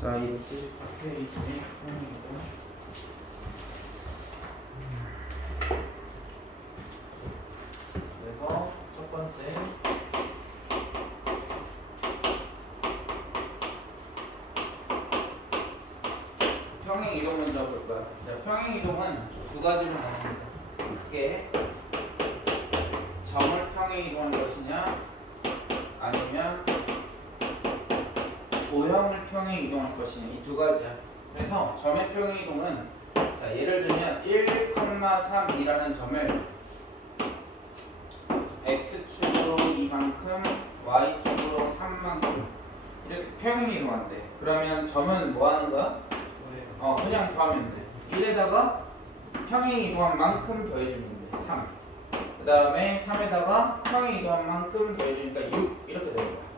자, 이렇게 페이지 그래서 첫 번째 평행 이동 먼저 볼 거야. 자, 평행 이동은 두 가지로 나눕니다. 크게 점을 평행 이동하는 것이냐, 아니면 도형을 평행 이동할 것이냐, 이 두 가지야. 그래서 점의 평행 이동은 자, 예를 들면 1,3이라는 점을 x축으로 2만큼, y축으로 3만큼 이렇게 평행 이동한대. 그러면 점은 뭐 하는 거야? 그냥 더하면 돼. 1에다가 평행 이동한 만큼 더해주면 돼. 3. 그 다음에 3에다가 평행 이동한 만큼 더해주니까 6 이렇게 되는 거야.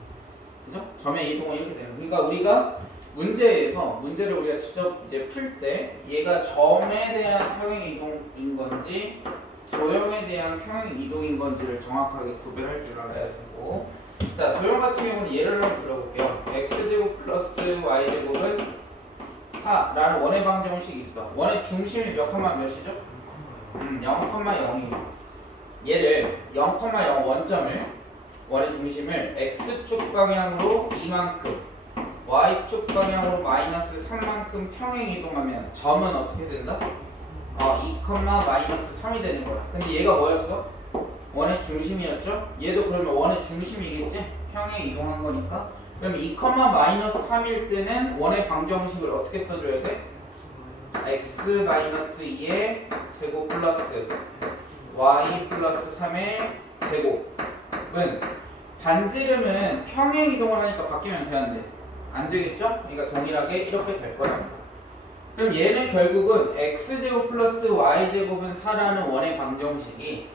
그죠? 점의 이동은 이렇게 되는 거야. 그러니까 우리가 문제를 우리가 직접 이제 풀 때 얘가 점에 대한 평행 이동인 건지 도형에 대한 평행 이동인 건지를 정확하게 구별할 줄 알아야 되고, 자, 도형 같은 경우는 예를 한번 들어볼게요. x제곱 플러스 y제곱은 4라는 원의 방정식이 있어. 원의 중심이 몇 컴마 몇이죠? 0,0이에요. 얘를 0,0 원점을 원의 중심을 x축 방향으로 2만큼, y축 방향으로 마이너스 3만큼 평행 이동하면 점은 어떻게 된다? 2, 마이너스 3이 되는 거야. 근데 얘가 뭐였어? 원의 중심이었죠? 얘도 그러면 원의 중심이겠지? 평행 이동한 거니까. 그럼 2, 마이너스 3일 때는 원의 방정식을 어떻게 써줘야 돼? x 마이너스 2의 제곱 플러스 y 플러스 3의 제곱은 반지름은 평행 이동을 하니까 바뀌면 돼, 안 돼? 안 되겠죠? 그러니까 동일하게 이렇게 될 거야. 그럼 얘는 결국은 x제곱 플러스 y제곱은 4라는 원의 방정식이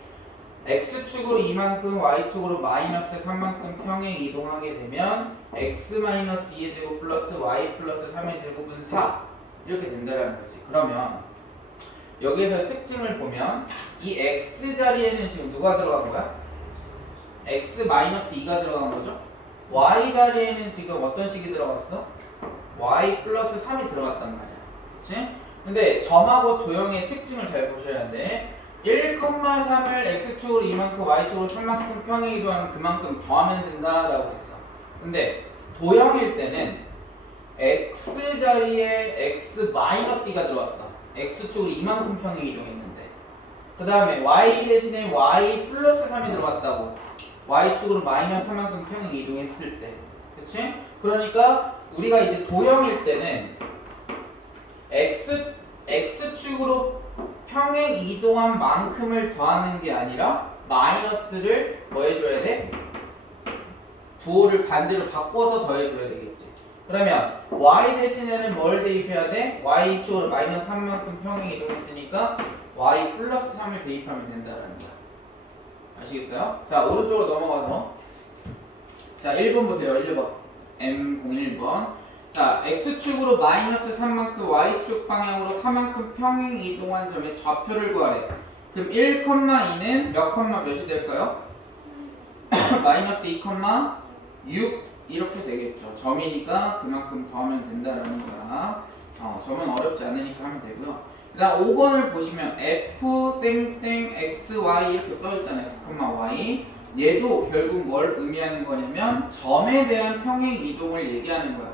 x축으로 2만큼, y축으로 마이너스 3만큼 평행 이동하게 되면 x 마이너스 2의 제곱 플러스 y 플러스 3의 제곱은 4 이렇게 된다는 거지. 그러면 여기에서 특징을 보면 이 x 자리에는 지금 누가 들어간 거야? x 마이너스 2가 들어간 거죠? y 자리에는 지금 어떤 식이 들어갔어? y 플러스 3이 들어갔단 말이야. 그치? 근데 점하고 도형의 특징을 잘 보셔야 돼. 1,3을 x축으로 2만큼, y축으로 3만큼 평행 이동하면 그만큼 더하면 된다라고 했어. 근데 도형일 때는 x 자리에 x 마이너스 2가 들어왔어. x축으로 2만큼 평행 이동했는데, 그 다음에 y 대신에 y 플러스 3이 들어갔다고. y축으로 마이너스 3만큼 평행 이동했을 때, 그치? 그러니까 우리가 이제 도형일 때는 x축으로 평행 이동한 만큼을 더하는 게 아니라 마이너스를 뭐 해줘야 돼? 부호를 반대로 바꿔서 더해줘야 되겠지. 그러면 y 대신에는 뭘 대입해야 돼? y축으로 마이너스 3만큼 평행 이동했으니까 y 플러스 3을 대입하면 된다는 거야. 아시겠어요? 자, 오른쪽으로 넘어가서 자, 1번 보세요. 1번 M01번. 자, x축으로 마이너스 3만큼, y축 방향으로 4만큼 평행 이동한 점의 좌표를 구하래. 그럼 1,2는 몇 몇이 될까요? 마이너스 2,6 이렇게 되겠죠. 점이니까 그만큼 더하면 된다는 거야. 점은 어렵지 않으니까 하면 되고요. 그 다음 5번을 보시면 f 땡땡 x y 이렇게 써있잖아요. x, y. 얘도 결국 뭘 의미하는 거냐면 점에 대한 평행 이동을 얘기하는 거야.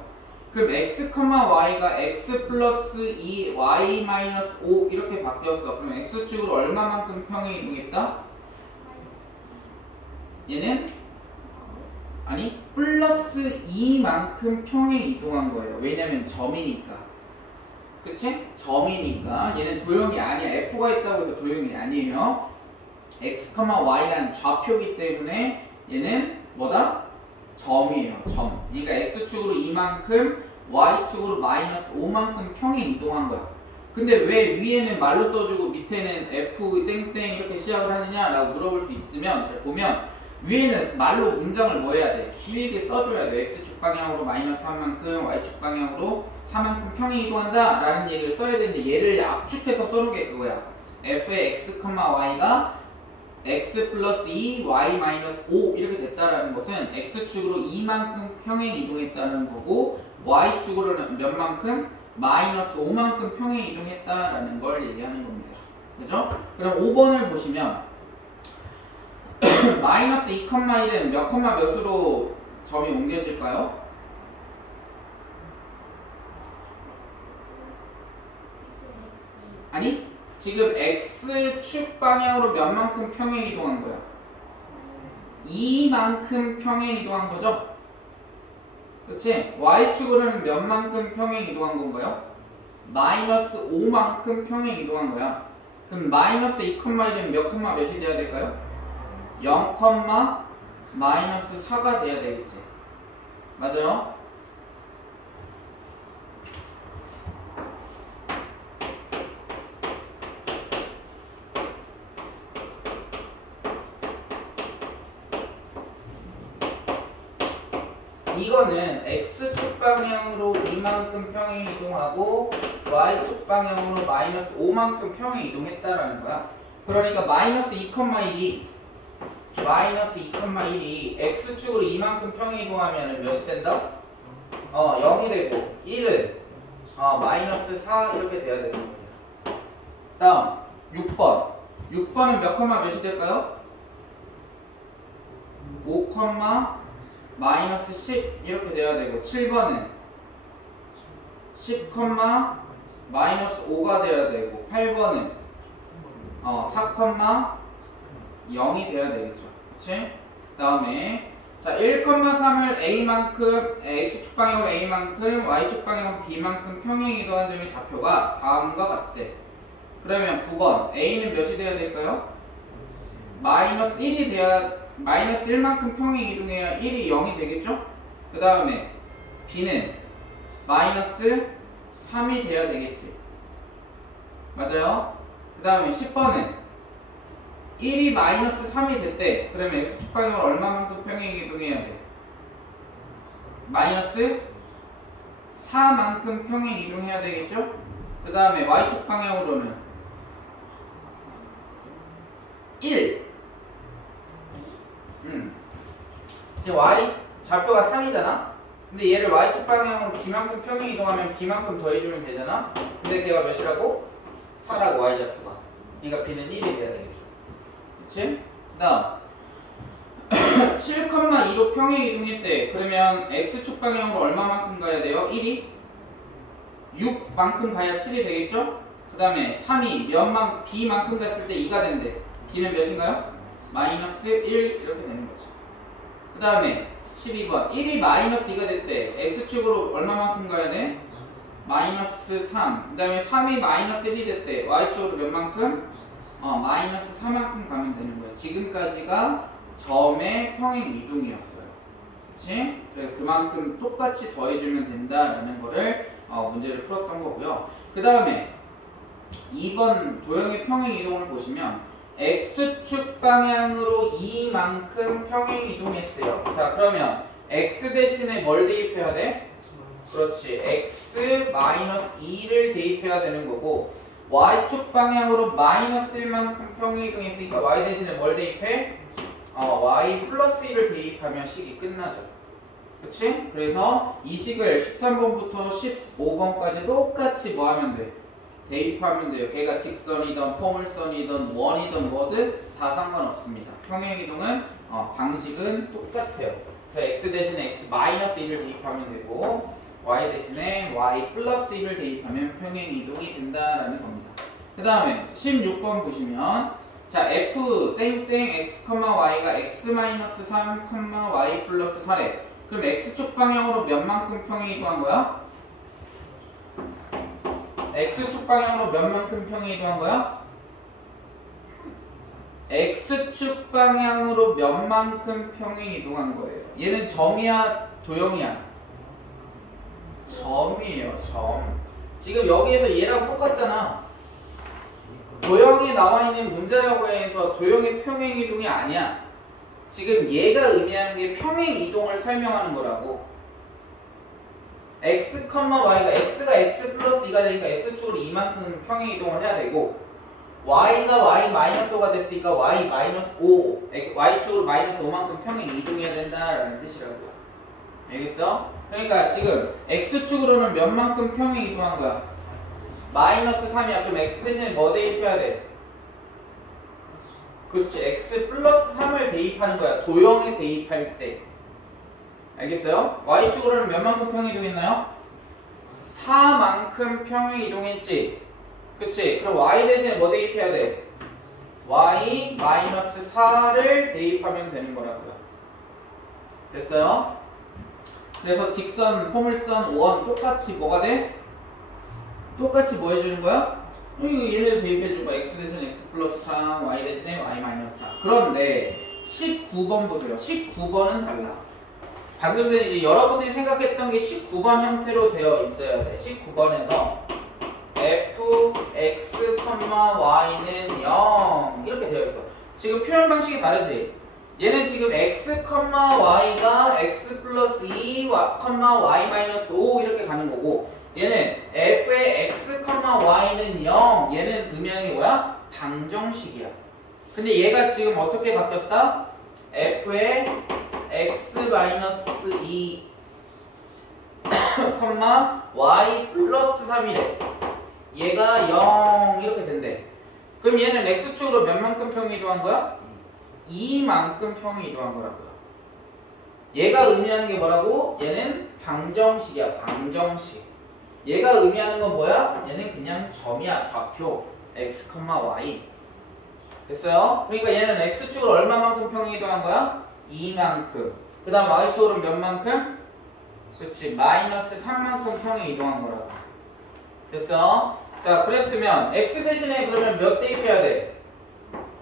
그럼 x, y가 x 플러스 2, y 마이너스 5 이렇게 바뀌었어. 그럼 x축으로 얼마만큼 평행 이동했다? 얘는 아니 플러스 2만큼 평행 이동한 거예요. 왜냐면 점이니까. 그치? 점이니까. 얘는 도형이 아니야. f가 있다고 해서 도형이 아니에요. x, y라는 좌표이기 때문에 얘는 뭐다? 점이에요. 점. 그러니까 x축으로 2만큼, y축으로 마이너스 5만큼 평행 이동한 거야. 근데 왜 위에는 말로 써주고 밑에는 f 땡땡 이렇게 시작을 하느냐라고 물어볼 수 있으면, 잘 보면 위에는 말로 문장을 뭐 해야 돼? 길게 써줘야 돼. x축 방향으로 마이너스 3만큼, y축 방향으로 4만큼 평행 이동한다 라는 얘기를 써야 되는데 얘를 압축해서 써놓은 게 그거야. f의 x, y가 x 플러스 2, y 마이너스 5 이렇게 됐다라는 것은 x축으로 2만큼 평행 이동했다는 거고 y축으로는 몇 만큼? 마이너스 5만큼 평행 이동했다라는 걸 얘기하는 겁니다. 그죠? 그럼 5번을 보시면 마이너스 2, 1은 몇 컴마 몇으로 점이 옮겨질까요? 아니, 지금 x축 방향으로 몇 만큼 평행 이동한 거야? 2만큼 평행 이동한 거죠? 그치? y축으로는 몇 만큼 평행 이동한 건가요? 마이너스 5만큼 평행 이동한 거야. 그럼 마이너스 2, 1은 몇 컴마 몇이 돼야 될까요? 0, 마이너스 4가 돼야 되겠지. 맞아요? 이거는 x축 방향으로 이만큼 평행 이동하고 y축 방향으로 마이너스 5만큼 평행 이동했다라는 거야. 그러니까 마이너스 2,1이 x축으로 이만큼 평행 이동하면 몇이 된다? 0이 되고 1은 마이너스 4 이렇게 돼야 되는 거예요. 다음 6번. 6번은 몇 컴마 몇이 될까요? 5, 마이너스 10 이렇게 돼야 되고 7번은 10, 마이너스 5가 돼야 되고 8번은 4, 0이 돼야 되겠죠. 그치? 그 다음에 자 1,3을 a만큼 x축 방향으로 a만큼 y축 방향으로 b만큼 평행 이동한 점의 좌표가 다음과 같대. 그러면 9번 a는 몇이 돼야 될까요? 마이너스 1이 돼야 마이너스 1만큼 평행 이동해야 1이 0이 되겠죠? 그 다음에 b는 마이너스 3이 돼야 되겠지. 맞아요? 그 다음에 10번은 1이 마이너스 3이 됐대. 그러면 x축 방향으로 얼마만큼 평행 이동해야 돼? 마이너스 4만큼 평행 이동해야 되겠죠? 그 다음에 y축 방향으로는 1. 지금 y 좌표가 3이잖아? 근데 얘를 y축 방향으로 b만큼 평행 이동하면 b만큼 더해주면 되잖아? 근데 걔가 몇이라고? 4라고 y 좌표가. 그러니까 b는 1이 돼야 되겠죠. 그치? 그 다음 7,2로 평행 이동했대. 그러면 x축 방향으로 얼마만큼 가야 돼요? 1이? 6만큼 가야 7이 되겠죠? 그 다음에 3이 b만큼 갔을 때 2가 된대. b는 몇인가요? 마이너스 1 이렇게 되는 거죠. 그 다음에 12번 1이 마이너스 2가 됐대. x축으로 얼마만큼 가야 돼? 마이너스 3. 그 다음에 3이 마이너스 1이 됐대. y축으로 몇 만큼? 마이너스 4만큼 가면 되는 거예요. 지금까지가 점의 평행 이동이었어요. 그치? 그래서 그만큼 똑같이 더해주면 된다라는 거를 문제를 풀었던 거고요. 그 다음에 2번 도형의 평행 이동을 보시면 x축 방향으로 2만큼 평행 이동했대요. 자, 그러면 x 대신에 뭘 대입해야 돼? 그렇지. x 마이너스 2를 대입해야 되는 거고 y축 방향으로 마이너스 1만큼 평행 이동했으니까 y 대신에 뭘 대입해? y 플러스 1을 대입하면 식이 끝나죠. 그치? 그래서 이 식을 13번부터 15번까지 똑같이 뭐 하면 돼? 대입하면 돼요. 걔가 직선이든 포물선이든 원이든 뭐든 다 상관없습니다. 평행이동은 방식은 똑같아요. 그래서 x 대신에 x 마이너스 1을 대입하면 되고 y 대신에 y 플러스 1을 대입하면 평행이동이 된다라는 겁니다. 그 다음에 16번 보시면 자 f 땡땡 x, y가 x 마이너스 3, y 플러스 4래. 그럼 x축 방향으로 몇 만큼 평행이동한 거야? x축 방향으로 몇 만큼 평행 이동한 거야? x축 방향으로 몇 만큼 평행 이동한 거예요. 얘는 점이야 도형이야? 점이에요. 점. 지금 여기에서 얘랑 똑같잖아. 도형에 나와 있는 문자적어에서 도형의 평행 이동이 아니야. 지금 얘가 의미하는 게 평행 이동을 설명하는 거라고. x, y가 x가 x 플러스 2가 되니까 x축으로 이만큼 평행 이동을 해야 되고 y가 y-5가 됐으니까 y-5 y축으로 -5만큼 평행 이동해야 된다라는 뜻이라고요. 알겠어? 그러니까 지금 x축으로는 몇 만큼 평행 이동한 거야? -3이야. 그럼 x 대신에 뭐 대입해야 돼? 그렇지. x 플러스 3을 대입하는 거야. 도형에 대입할 때. 알겠어요? y축으로는 몇 만큼 평행 이동했나요? 4만큼 평행 이동했지. 그치? 그럼 y 대신에 뭐 대입해야 돼? y-4를 대입하면 되는 거라고요. 됐어요? 그래서 직선, 포물선, 원 똑같이 뭐가 돼? 똑같이 뭐 해주는 거야? 얘네들 대입해주는 거야. x 대신에 x 플러스 3, y 대신에 y-4. 그런데 19번 보세요. 19번은 달라. 방금 전에 이제 여러분들이 생각했던 게 19번 형태로 되어 있어야 돼. 19번에서 f, x, y는 0 이렇게 되어 있어. 지금 표현 방식이 다르지? 얘는 지금 x, y가 x 플러스 2, y-5 이렇게 가는 거고 얘는 f의 x, y는 0 얘는 의미하는 게 뭐야? 방정식이야. 근데 얘가 지금 어떻게 바뀌었다? f의 x-2, y 플러스 3이래. 얘가 0 이렇게 된대. 그럼 얘는 x축으로 몇 만큼 평행 이동한 거야? 2만큼 평행 이동한 거라고요. 얘가 의미하는 게 뭐라고? 얘는 방정식이야. 방정식. 얘가 의미하는 건 뭐야? 얘는 그냥 점이야. 좌표 x, y. 됐어요? 그러니까 얘는 x축으로 얼마만큼 평행 이동한 거야? 2만큼. 그 다음 y축으로 몇 만큼? 그렇지. -3만큼 평행 이동한 거라고. 됐어? 자, 그랬으면 x 대신에 그러면 몇 대입해야 돼?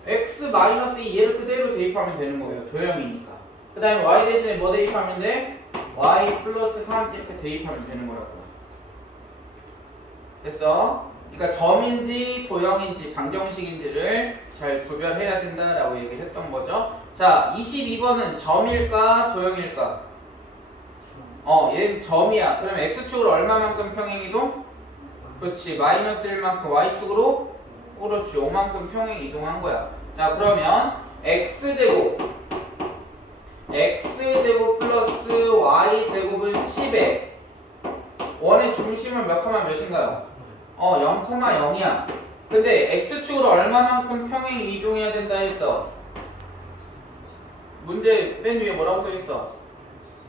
x-2 얘를 그대로 대입하면 되는 거예요. 도형이니까. 그 다음에 y 대신에 뭐 대입하면 돼? y 플러스 3 이렇게 대입하면 되는 거라고요. 됐어? 그러니까 점인지 도형인지 방정식인지를 잘 구별해야 된다라고 얘기를 했던 거죠. 자, 22번은 점일까 도형일까? 얘는 점이야. 그러면 x축으로 얼마만큼 평행이동? 그렇지. -1만큼 y축으로? 그렇지. 5만큼 평행 이동한 거야. 자, 그러면 x제곱 플러스 y제곱은 10에 원의 중심은 몇 컴마 몇인가요? 0,0이야. 근데 x축으로 얼마만큼 평행 이동해야 된다 했어? 문제 맨 위에 뭐라고 써있어?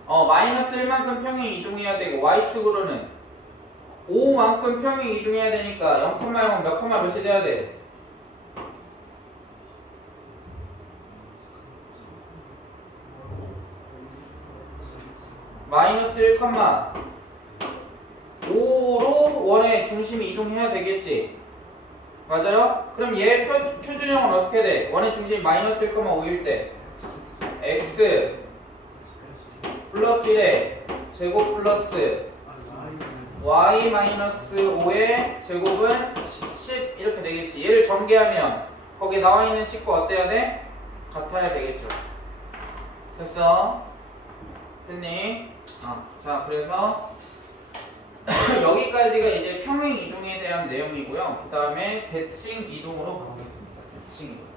-1만큼 평행 이동해야 되고 y축으로는 5만큼 평행 이동해야 되니까 0,0은 몇 컴마 몇이 돼야 돼? -1, 5로 원의 중심이 이동해야 되겠지? 맞아요? 그럼 얘 표준형은 어떻게 돼? 원의 중심이 -1, 5일 때 x 플러스 1의 제곱 플러스 y-5의 제곱은 10 이렇게 되겠지. 얘를 전개하면 거기 나와 있는 식구 어때야 돼? 같아야 되겠죠. 됐어? 됐니? 자, 그래서 여기까지가 이제 평행 이동에 대한 내용이고요. 그 다음에 대칭 이동으로 가보겠습니다. 대칭 이동.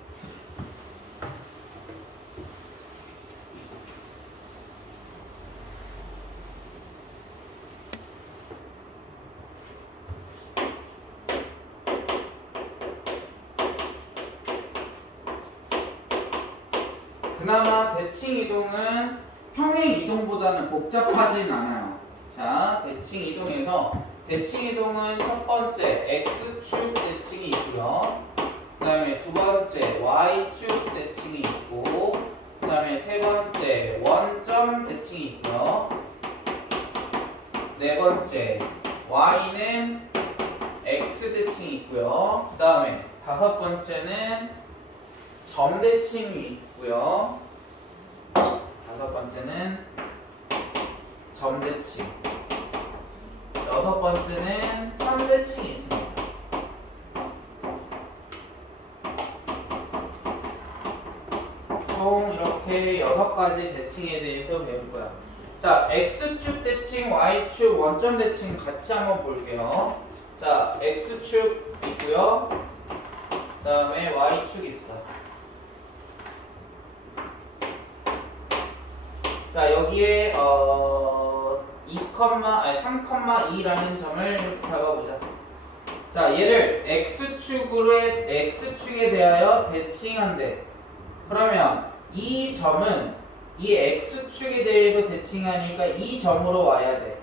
그나마 대칭 이동은 평행 이동보다는 복잡하진 않아요. 자, 대칭 이동에서 대칭 이동은 첫 번째 x축 대칭이 있고요. 그 다음에 두 번째 y축 대칭이 있고, 그 다음에 세 번째 원점 대칭이 있고요. 네 번째 y는 x 대칭이 있고요. 그 다음에 다섯 번째는 점 대칭이 있고요. 다섯 번째는 점 대칭. 여섯 번째는 선 대칭이 있습니다. 총 이렇게 6가지 대칭에 대해서 배울 거야. 자, x축 대칭, y축, 원점 대칭 같이 한번 볼게요. 자, x축 있고요. 그 다음에 y축 있어. 자, 여기에 3,2라는 점을 이렇게 잡아보자. 자, 얘를 x축에 대하여 대칭한대. 그러면 이 점은 이 x축에 대해서 대칭하니까 이 점으로 와야 돼.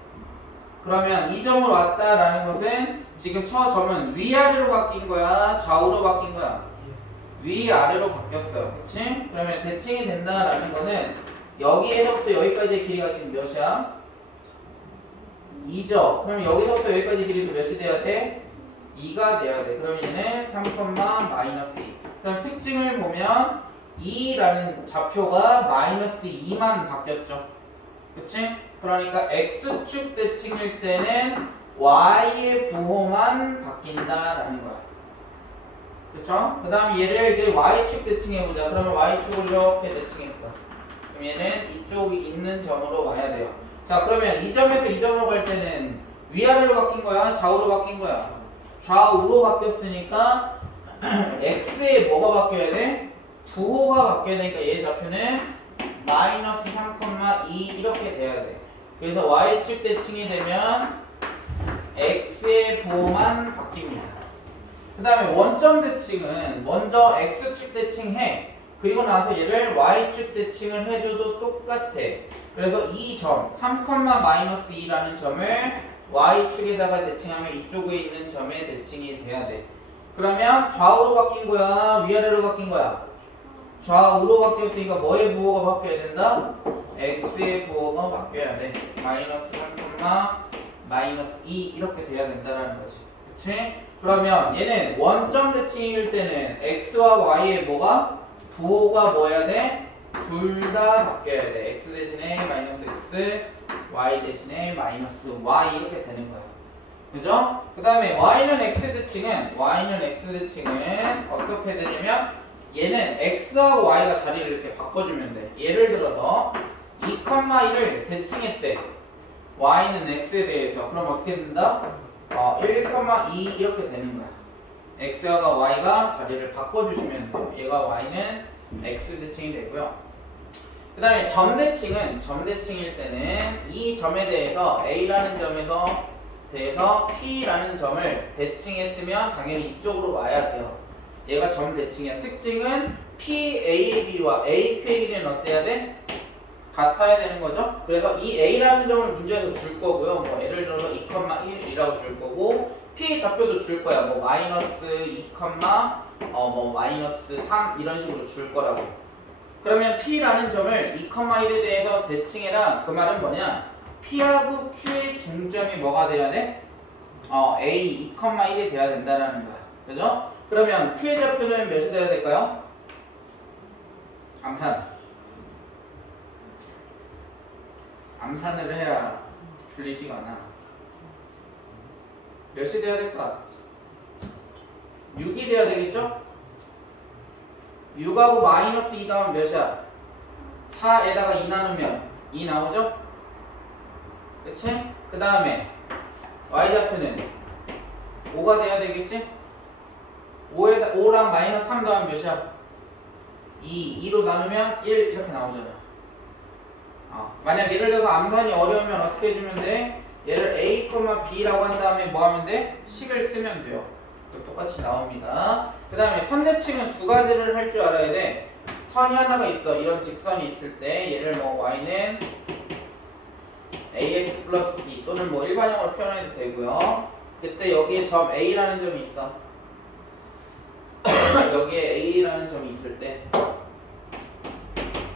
그러면 이 점으로 왔다라는 것은 지금 저 점은 위아래로 바뀐 거야? 좌우로 바뀐 거야? 위아래로 바뀌었어요. 그치? 그러면 대칭이 된다라는 거는 여기에서부터 여기까지의 길이가 지금 몇이야? 2죠. 그럼 여기서부터 여기까지 길이도 몇이 돼야 돼? 2가 돼야 돼. 그럼 얘는 3,-2. 그럼 특징을 보면 2라는 좌표가 -2만 바뀌었죠. 그치? 그러니까 x축 대칭일 때는 y의 부호만 바뀐다라는 거야. 그쵸? 그 다음 얘를 이제 y축 대칭해보자. 그러면 y축을 이렇게 대칭했어. 그럼 얘는 이쪽이 있는 점으로 와야 돼요. 자, 그러면 이 점에서 이 점으로 갈 때는 위아래로 바뀐 거야? 좌우로 바뀐 거야? 좌우로 바뀌었으니까 x에 뭐가 바뀌어야 돼? 부호가 바뀌어야 되니까 얘 좌표는 -3,2 이렇게 돼야 돼. 그래서 y축 대칭이 되면 x의 부호만 바뀝니다. 그 다음에 원점 대칭은 먼저 x축 대칭해. 그리고 나서 얘를 y축 대칭을 해줘도 똑같아. 그래서 이 점 3,-2라는 점을 y축에다가 대칭하면 이쪽에 있는 점에 대칭이 돼야 돼. 그러면 좌우로 바뀐 거야? 위아래로 바뀐 거야? 좌우로 바뀌었으니까 뭐의 부호가 바뀌어야 된다? x의 부호가 바뀌어야 돼. -3,-2 이렇게 돼야 된다는 거지. 그치? 그러면 얘는 원점 대칭일 때는 x와 y의 뭐가? 부호가 뭐여야 돼? 둘 다 바뀌어야 돼. x 대신에 -x, y 대신에 -y 이렇게 되는 거야. 그죠? 그 다음에 y는 x 대칭은 어떻게 되냐면 얘는 x하고 y가 자리를 이렇게 바꿔주면 돼. 예를 들어서 2,1을 대칭했대. y는 x에 대해서. 그럼 어떻게 된다? 1,2 이렇게 되는 거야. x와 y가 자리를 바꿔주시면 돼요. 얘가 y는 x 대칭이 되고요. 그 다음에 점 대칭일 때는 이 점에 대해서 a라는 점에서 p라는 점을 대칭했으면 당연히 이쪽으로 와야 돼요. 얘가 점 대칭이야. 특징은 PA의 길이와 AQ의 길이는 어때야 돼? 같아야 되는 거죠. 그래서 이 A라는 점을 문제에서 줄 거고요. 뭐 예를 들어서 2,1이라고 줄 거고 P 좌표도 줄 거야. 뭐 -2, -3 이런 식으로 줄 거라고. 그러면 P라는 점을 2,1에 대해서 대칭해라. 그 말은 뭐냐? P하고 Q의 중점이 뭐가 돼야 돼? A 2,1이 돼야 된다라는 거야. 그죠? 그러면 Q의 좌표는 몇이 돼야 될까요? 암산을 해야 틀리지가 않아. 몇이 돼야 될까? 6이 돼야 되겠죠? 6하고 -2 더하면 몇이야? 4에다가 2 나누면 2 나오죠? 그치? 그 다음에 y좌표는 5가 돼야 되겠지? 5랑 -3 더하면 몇이야? 2로 나누면 1 이렇게 나오잖아. 만약 예를 들어서 암산이 어려우면 어떻게 해주면 돼? 얘를 a, b라고 한 다음에 뭐 하면 돼? 식을 쓰면 돼요. 똑같이 나옵니다. 그 다음에 선대칭은 두 가지를 할 줄 알아야 돼. 선이 하나가 있어. 이런 직선이 있을 때 얘를 뭐 y는 ax 플러스 b 또는 뭐 일반형으로 표현해도 되고요. 그때 여기에 점 a라는 점이 있어. 여기에 a라는 점이 있을 때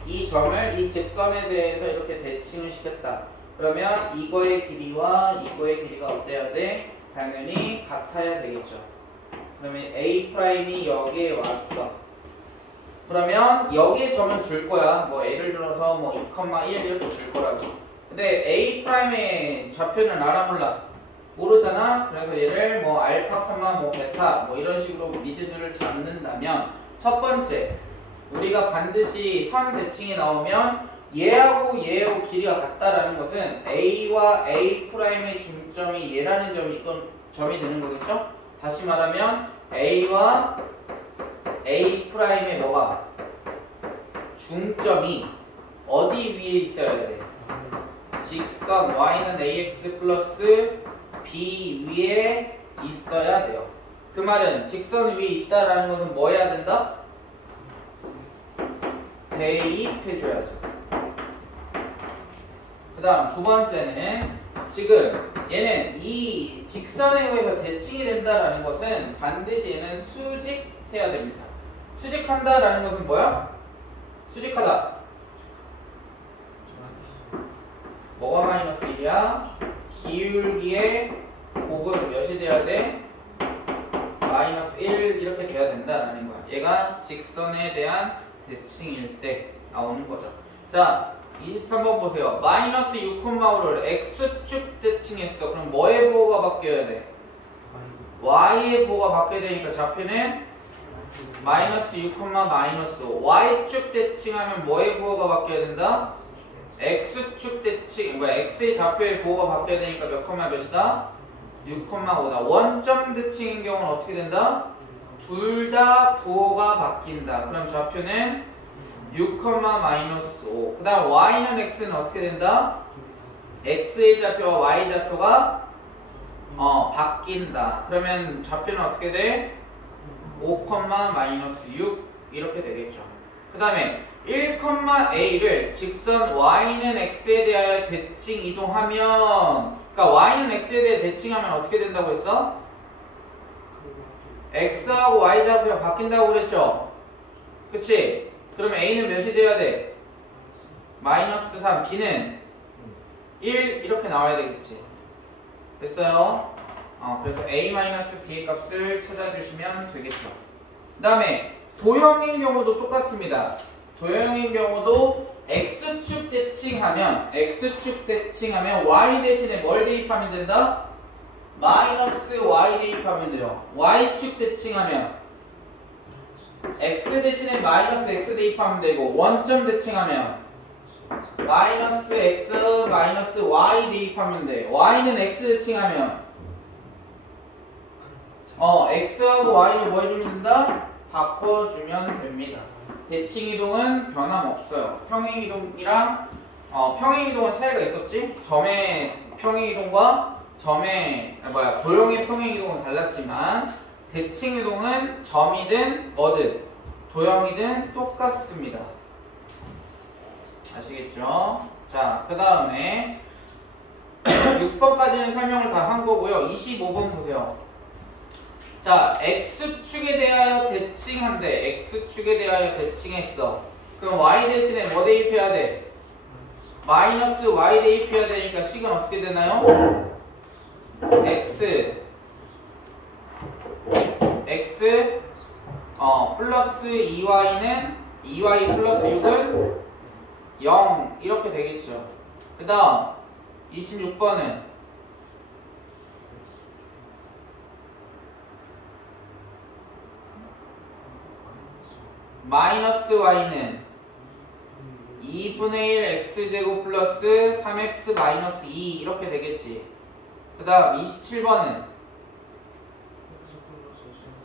이 점을 이 직선에 대해서 이렇게 대칭을 시켰다. 그러면 이거의 길이와 이거의 길이가 어때야 돼? 당연히 같아야 되겠죠. 그러면 A'이 여기에 왔어. 그러면 여기에 점은 줄 거야. 뭐 예를 들어서 뭐 2,1 이렇게 줄 거라고. 근데 A'의 좌표는 알아 몰라? 모르잖아. 그래서 얘를 뭐 알파, 뭐 베타 뭐 이런 식으로 미지수를 잡는다면 첫 번째 우리가 반드시 선 대칭이 나오면 얘하고 길이가 같다라는 것은 A와 A'의 중점이 얘라는 점이 되는 거겠죠? 다시 말하면 A와 A 프라임의 뭐가 중점이 어디 위에 있어야 돼? 직선 y는 ax 플러스 b 위에 있어야 돼요. 그 말은 직선 위에 있다라는 것은 뭐 해야 된다? 대입해줘야죠. 그 다음 두 번째는 지금 얘는 이 직선에 의해서 대칭이 된다라는 것은 반드시 얘는 수직해야 됩니다. 수직한다라는 것은 뭐야? 수직하다. 뭐가 마이너스 1이야? 기울기의 곱은 몇이 돼야 돼? 마이너스 1 이렇게 돼야 된다라는 거야. 얘가 직선에 대한 대칭일 때 나오는 거죠. 자, 23번 보세요. 마이너스 6,5를 x축 대칭했어. 그럼 뭐의 보호가 바뀌어야 돼? y의 보호가 바뀌어야 되니까 좌표는 마이너스 6, 마이너스 5. y축 대칭하면 뭐의 보호가 바뀌어야 된다? x축 대칭, x의 좌표의 보호가 바뀌어야 되니까 몇 콤마 몇이다? 6,5다. 원점 대칭인 경우는 어떻게 된다? 둘 다 부호가 바뀐다. 그럼 좌표는 6, 마이너스 5. 그 다음 y는 x는 어떻게 된다? x의 좌표와 y 좌표가 바뀐다. 그러면 좌표는 어떻게 돼? 5, 마이너스 6 이렇게 되겠죠. 그 다음에 1,a를 직선 y는 x에 대하여 대칭 이동하면, 그러니까 y는 x에 대해 대칭하면 어떻게 된다고 했어? x하고 y 좌표가 바뀐다고 그랬죠? 그치? 그러면 a는 몇이 돼야 돼? 마이너스 3, b는 1 이렇게 나와야 되겠지. 됐어요? 그래서 a-b의 값을 찾아주시면 되겠죠. 그 다음에 도형인 경우도 똑같습니다. 도형인 경우도 x축 대칭하면 y 대신에 뭘 대입하면 된다? 마이너스 y 대입하면 돼요. y축 대칭하면 x 대신에 마이너스 x 대입하면 되고, 원점 대칭하면 마이너스 x 마이너스 y 대입하면 돼. y는 x 대칭하면 x하고 y를 뭐 해주면 된다? 바꿔주면 됩니다. 대칭 이동은 변함없어요. 평행 이동이랑 평행 이동은 차이가 있었지? 점의 평행 이동과 도형의 평행 이동은 달랐지만 대칭 이동은 점이든 뭐든 도형이든 똑같습니다. 아시겠죠? 자, 그 다음에 6번까지는 설명을 다 한 거고요. 25번 보세요. 자, x축에 대하여 대칭한데 x축에 대하여 대칭했어. 그럼 y 대신에 뭐 대입해야 돼? 마이너스 y 대입해야 되니까 식은 어떻게 되나요? x 플러스 2y는 2y 플러스 6은 0 이렇게 되겠죠. 그 다음 26번은 마이너스 y는 2분의 1 x제곱 플러스 3x 마이너스 2 이렇게 되겠지. 그 다음 27번은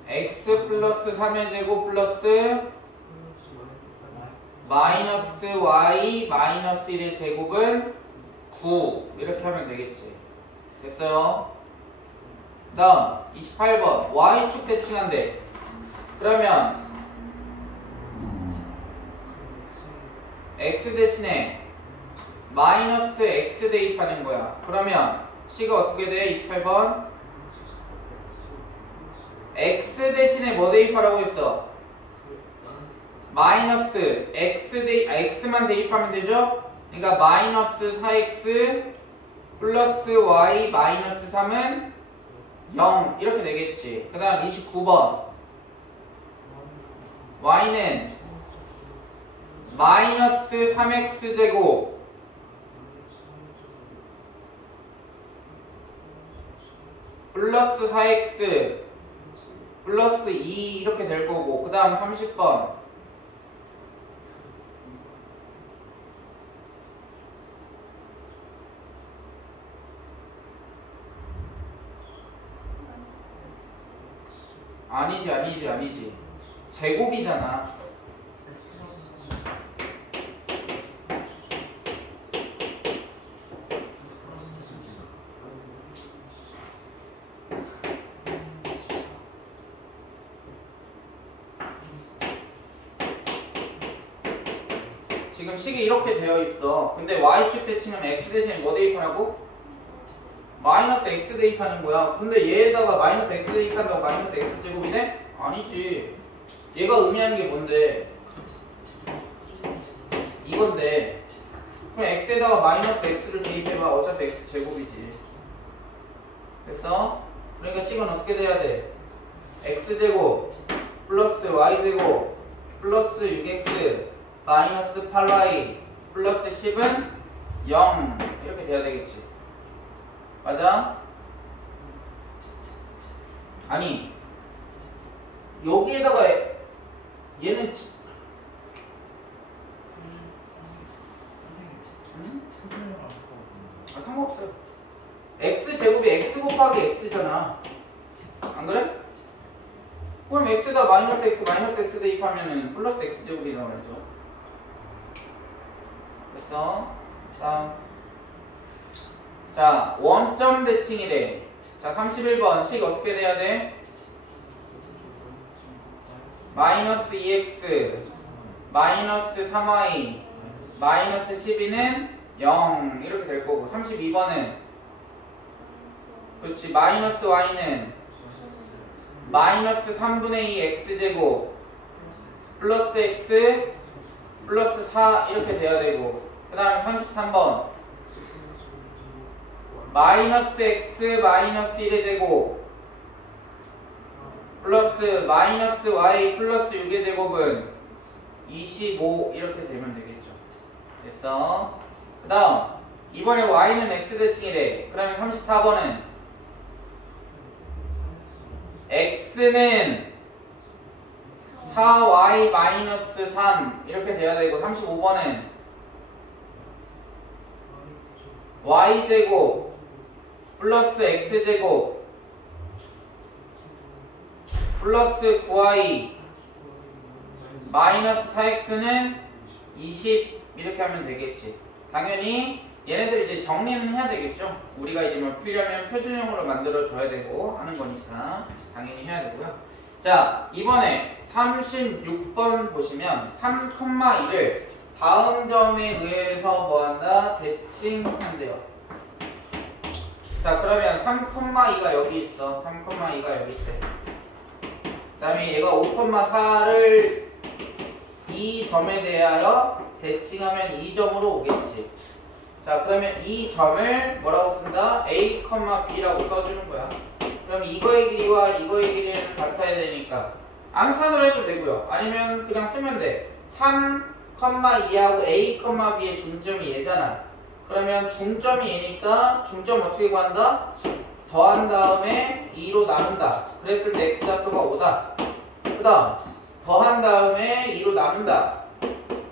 x 플러스 3의 제곱 플러스 마이너스 y 마이너스 1의 제곱은 9 이렇게 하면 되겠지. 됐어요? 그 다음 28번 y축 대칭한데, 그러면 x 대신에 마이너스 x 대입하는 거야. 그러면 C가 어떻게 돼? 28번 x 대신에 뭐 대입하라고 했어? 마이너스 x만 대입하면 되죠? 그러니까 마이너스 4x 플러스 y 마이너스 3은 0 이렇게 되겠지. 그 다음 29번 y는 마이너스 3x 제곱 플러스 4x 플러스 2 이렇게 될 거고, 그 다음 30번 아니지 제곱이잖아. 지금 식이 이렇게 되어 있어. 근데 y축 대칭은 x 대신에 뭐 대입하라고? 마이너스 x 대입하는 거야. 근데 얘에다가 마이너스 x 대입한다고 마이너스 x 제곱이네? 아니지. 얘가 의미하는 게 뭔데? 이건데. 그럼 x에다가 마이너스 x를 대입해봐. 어차피 x 제곱이지. 됐어? 그러니까 식은 어떻게 돼야 돼? x 제곱 플러스 y 제곱 플러스 6x 마이너스 8y 플러스 10은 0 이렇게 돼야 되겠지. 맞아? 아니 여기에다가 얘는 상관없어요. x제곱이 x 곱하기 x잖아. 안 그래? 그럼 x에다 마이너스 x 대입하면은 플러스 x제곱이 나와야죠. 됐어? 다음. 자, 원점 대칭이래. 자, 31번 식 어떻게 돼야 돼? 마이너스 2x 마이너스 3y 마이너스 12는 0 이렇게 될 거고 32번은 그렇지 마이너스 y는 마이너스 3분의 2 x제곱 플러스 x 플러스 4 이렇게 돼야 되고 그 다음에 33번 마이너스 x 마이너스 1의 제곱 플러스 마이너스 y 플러스 6의 제곱은 25 이렇게 되면 되겠죠. 됐어? 그 다음 이번에 y는 x 대칭이래. 그러면 34번은 x는 4y 마이너스 3 이렇게 돼야 되고 35번은 y제곱 플러스 x제곱 플러스 9y 마이너스 4x는 20 이렇게 하면 되겠지. 당연히 얘네들 이제 정리는 해야 되겠죠. 우리가 이제 뭐 풀려면 표준형으로 만들어 줘야 되고 하는 거니까 당연히 해야 되고요. 자, 이번에 36번 보시면 3,2를 다음 점에 의해서 뭐한다? 대칭한대요. 자, 그러면 3,2가 여기 있어. 3,2가 여기 있대. 그 다음에 얘가 5,4를 이 점에 대하여 대칭하면 이 점으로 오겠지. 자, 그러면 이 점을 뭐라고 쓴다? A, B라고 써주는 거야. 그럼 이거의 길이와 이거의 길이는 같아야 되니까 암산을 해도 되고요. 아니면 그냥 쓰면 돼. 3,2하고 A, B의 중점이 얘잖아. 그러면 중점이 얘니까 중점 어떻게 구한다? 더한 다음에 2로 나눈다. 그랬을 때 x좌표가 5다. 그 다음 더한 다음에 2로 나눈다.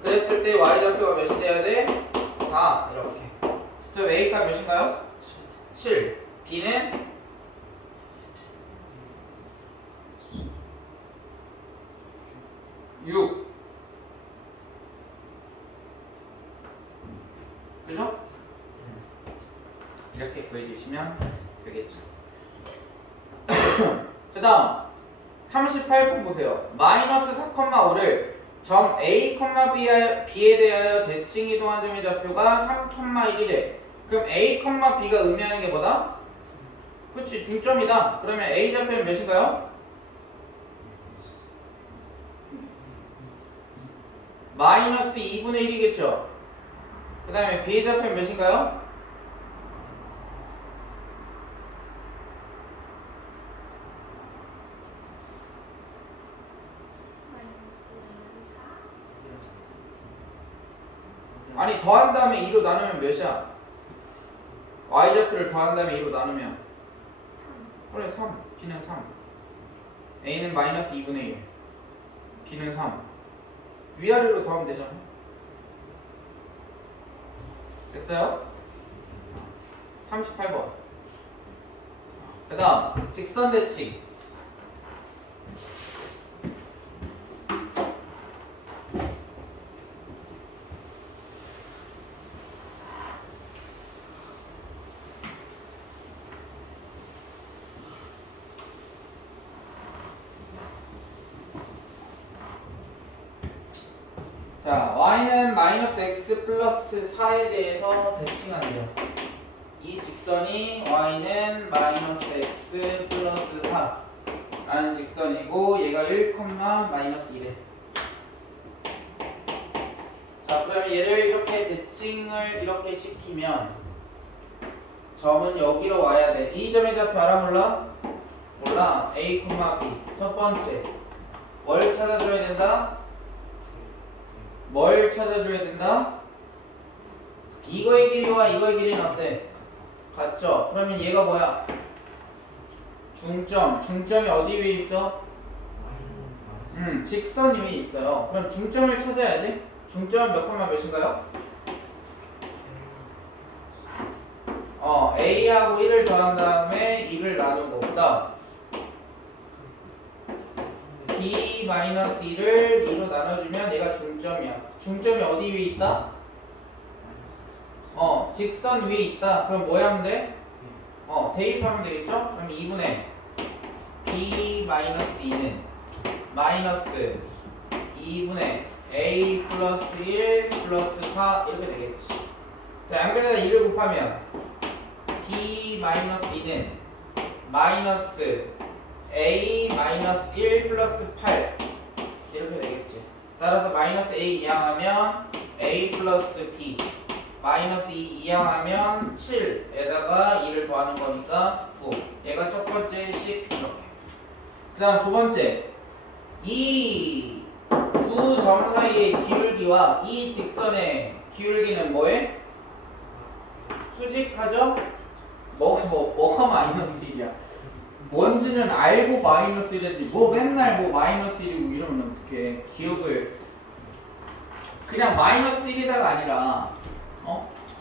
그랬을 때 y좌표가 몇이 돼야 돼? 4 이렇게. 저 a가 몇인가요? 7. b는 6. 그죠? 이렇게 구해주시면 되겠죠. 그 다음 38번 보세요. 마이너스 4,5를 점 A, B에 대하여 대칭 이동한 점의 좌표가 3,1이래. 그럼 A, B가 의미하는 게 뭐다? 그치, 중점이다. 그러면 A 좌표는 몇인가요? 마이너스 2분의 1이겠죠. 그 다음에 B의 좌표는 몇인가요? 아니 더한 다음에 2로 나누면 몇이야? y좌표를 더한 다음에 2로 나누면 3. 그래 3. b는 3. a는 마이너스 2분의 1. b는 3. 위아래로 더하면 되잖아. 됐어요? 38번. 그 다음 직선 대칭. y는 마이너스 x 플러스 4에 대해서 대칭한대요. 이 직선이 y는 마이너스 x 플러스 4 라는 직선이고 얘가 1, 마이너스 1에. 자, 그러면 얘를 이렇게 대칭을 이렇게 시키면 점은 여기로 와야 돼. 이 점의 좌표 알아 몰라? 몰라. A, B. 첫 번째. 뭘 찾아줘야 된다? 뭘 찾아줘야 된다? 이거의 길이와 이거의 길이는 어때? 같죠? 그러면 얘가 뭐야? 중점. 중점이 어디 위에 있어? 직선 위에 있어요. 그럼 중점을 찾아야지. 중점은 몇 콤마 몇인가요? A하고 1을 더한 다음에 2를 나누고 그 다음 B-2를 2로 나눠주면 얘가 중점이야. 중점이 어디 위에 있다? 직선 위에 있다. 그럼 뭐 하면 돼? 대입하면 되겠죠? 그럼 2분의 B-2는 마이너스 2분의 A 플러스 1 플러스 4 이렇게 되겠지. 자, 양변에다 2를 곱하면 B-2는 마이너스 A 마이너스 1 플러스 8 이렇게 되겠지. 따라서 마이너스 A 이항하면 A 플러스 B 마이너스 2 이항하면 7에다가 2를 더하는 거니까 9. 얘가 첫 번째 식 이렇게. 그 다음 두 번째. 이 두 점 사이의 기울기와 이 직선의 기울기는 뭐에? 수직하죠? 뭐가 마이너스 1이야? 뭔지는 알고 마이너스 1이지 뭐 맨날 뭐 마이너스 1이고 이러면 어떡해. 기억을 그냥 마이너스 1이다가 아니라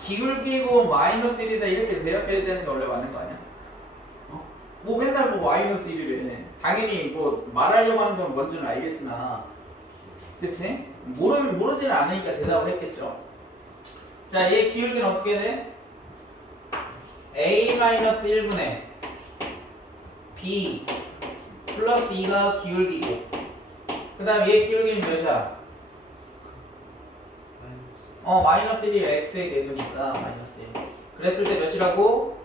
기울기고 마이너스 1이다 이렇게 대답해야 되는 게 원래 맞는 거 아니야? 뭐 맨날 뭐 마이너스 1이래. 당연히 뭐 말하려고 하는 건 뭔지는 알겠으나 그치? 모르지는 않으니까 대답을 했겠죠. 자, 얘 기울기는 어떻게 돼? A-1분의 B 플러스 2가 기울기고 그 다음 얘 기울기는 몇이야? 마이너스 1이 x의 개수니까 마이너스 1. 그랬을 때 몇이라고?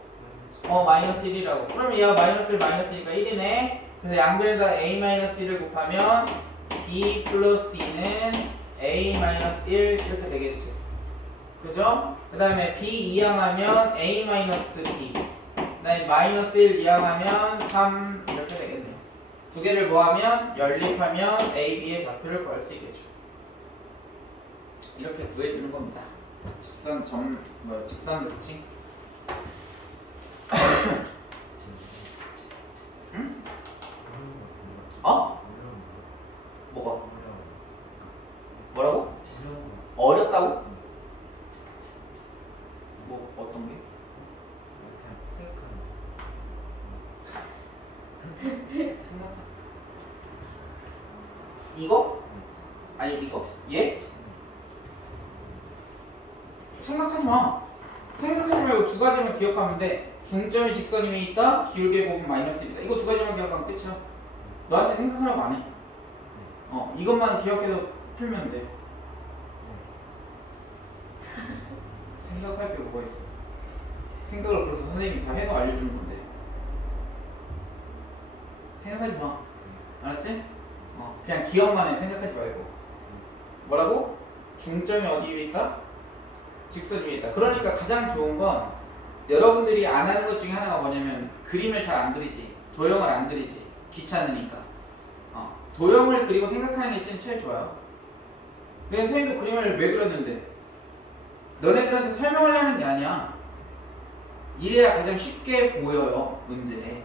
마이너스 1이라고. 그럼 얘가 마이너스 1, 마이너스 1이니까 1이네. 그래서 양변에다 A-1을 곱하면 B 플러스 2는 A-1 이렇게 되겠지. 그죠? 그 다음에 B 이항하면 A-B 그 다음에 마이너스 1 이항하면 3 이렇게 되겠네요. 두 개를 뭐하면 연립하면 A, B의 좌표를 구할 수 있겠죠. 이렇게 구해주는 겁니다. 직선 대칭. 응? 뭐가? 뭐라고? 어렵다고? 뭐 어떤 게? 생각. 이거? 아니 이거? 얘? 생각하지 마. 생각하지 말고 두 가지만 기억하면 돼. 중점이 직선 위에 있다. 기울기의 곱은 마이너스 1이다. 이거 두 가지만 기억하면 끝이야. 너한테 생각하라고 안 해. 이것만 기억해서 풀면 돼. 생각할 게 뭐가 있어. 생각을 벌써 선생님이 다 해서 알려주는 건데. 생각하지 마. 알았지? 그냥 기억만 해. 생각하지 말고. 뭐라고? 중점이 어디 위에 있다? 직선 위에 있다. 그러니까 가장 좋은 건 여러분들이 안 하는 것 중에 하나가 뭐냐면 그림을 잘 안 그리지. 도형을 안 그리지. 귀찮으니까. 도형을 그리고 생각하는 게 제일 좋아요. 그냥 선생님도 그림을 왜 그렸는데? 너네들한테 설명하려는 게 아니야. 이래야 가장 쉽게 보여요, 문제.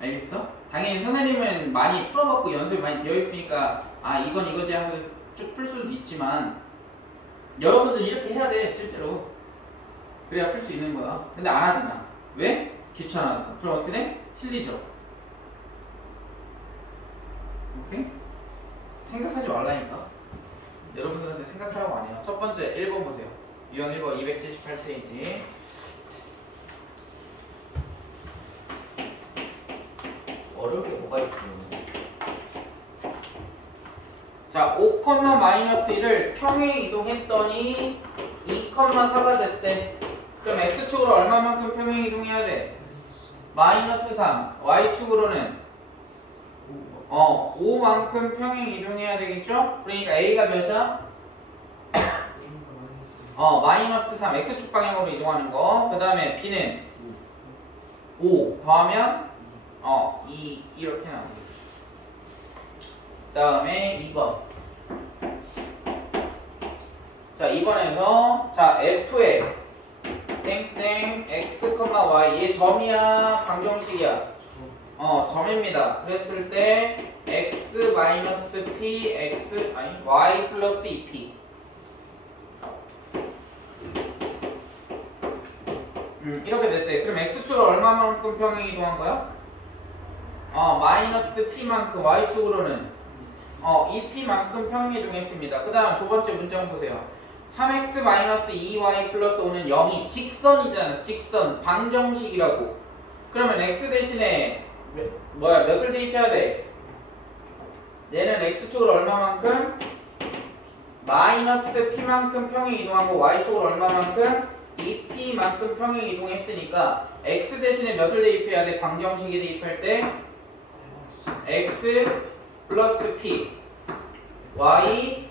알겠어? 당연히 선생님은 많이 풀어봤고 연습이 많이 되어 있으니까 이건 이거지 하면서 쭉 풀 수도 있지만 여러분들 이렇게 해야 돼, 실제로. 그래야 풀 수 있는 거야. 근데 안 하잖아. 왜? 귀찮아서. 그럼 어떻게 돼? 틀리죠. 오케이? 생각하지 말라니까. 여러분들한테 생각하라고 안 해요. 첫 번째 1번 보세요. 유형 1번 278페이지. 어려울 게 뭐가 있어. 자, 5, 마이너스 1을 평행 이동했더니 2,4가 됐대. 그럼 x축으로 얼마만큼 평행 이동해야 돼? 마이너스 3. y축으로는 5만큼 평행 이동해야 되겠죠? 그러니까 a가 몇이야? 마이너스 3. x축 방향으로 이동하는 거. 그 다음에 b는 5 더하면 2 이렇게 나오겠죠. 그 다음에 2번. 자, 2번에서 자 f의 땡땡 x, y 얘 점이야 방정식이야? 점입니다. 그랬을 때 x 마이너스 p y 플러스 2p 이렇게 됐대. 그럼 x축으로 얼마만큼 평행 이동한 거야? 마이너스 p만큼, y축으로는 2p만큼 평행 이동했습니다. 그 다음 두 번째 문장 보세요. 3x 마이너스 2y 플러스 5는 0이 직선이잖아. 직선 방정식이라고. 그러면 x 대신에 몇을 대입해야 돼? 얘는 x축으로 얼마만큼? 마이너스 p만큼 평행 이동하고 y축으로 얼마만큼? 2p만큼 평행 이동했으니까 x 대신에 몇을 대입해야 돼? 방정식에 대입할 때 x 플러스 p y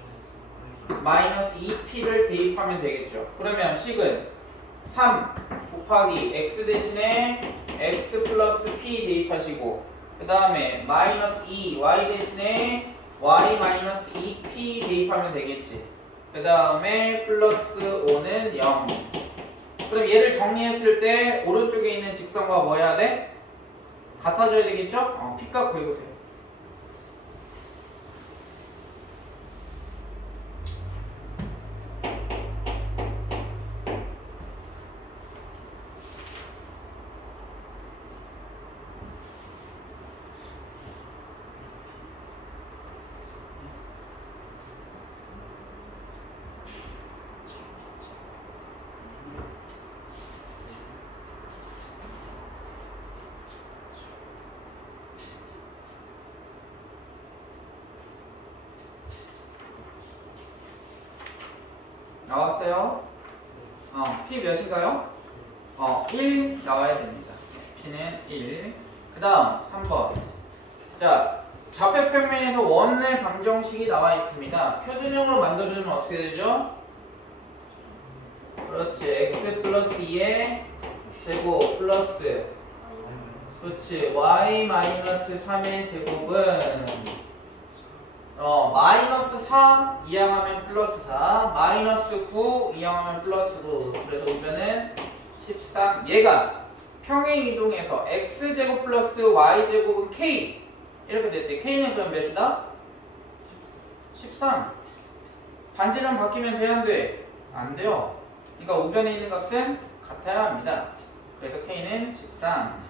마이너스 2p를 대입하면 되겠죠. 그러면 식은 3 곱하기 x 대신에 x 플러스 p 대입하시고 그 다음에 마이너스 2 y 대신에 y 마이너스 2p 대입하면 되겠지. 그 다음에 플러스 5는 0. 그럼 얘를 정리했을 때 오른쪽에 있는 직선과 뭐 해야 돼? 같아져야 되겠죠? p값 구해보세요. 나왔어요? P 몇인가요? 1 나와야 됩니다. P는 1. 그 다음 3번. 자, 좌표 평면에서 원의 방정식이 나와 있습니다. 표준형으로 만들어주면 어떻게 되죠? 그렇지. x 플러스 2의 제곱 플러스 그렇지. y 마이너스 3의 제곱은 마이너스 4 이항하면 플러스 4 마이너스 9 이항하면 플러스 9 그래서 우변은 13. 얘가 평행 이동해서 x제곱 플러스 y제곱은 k 이렇게 됐지. k는 그럼 몇이다? 13. 반지름 바뀌면 돼? 안 돼? 안 돼요. 그러니까 우변에 있는 값은 같아야 합니다. 그래서 k는 13.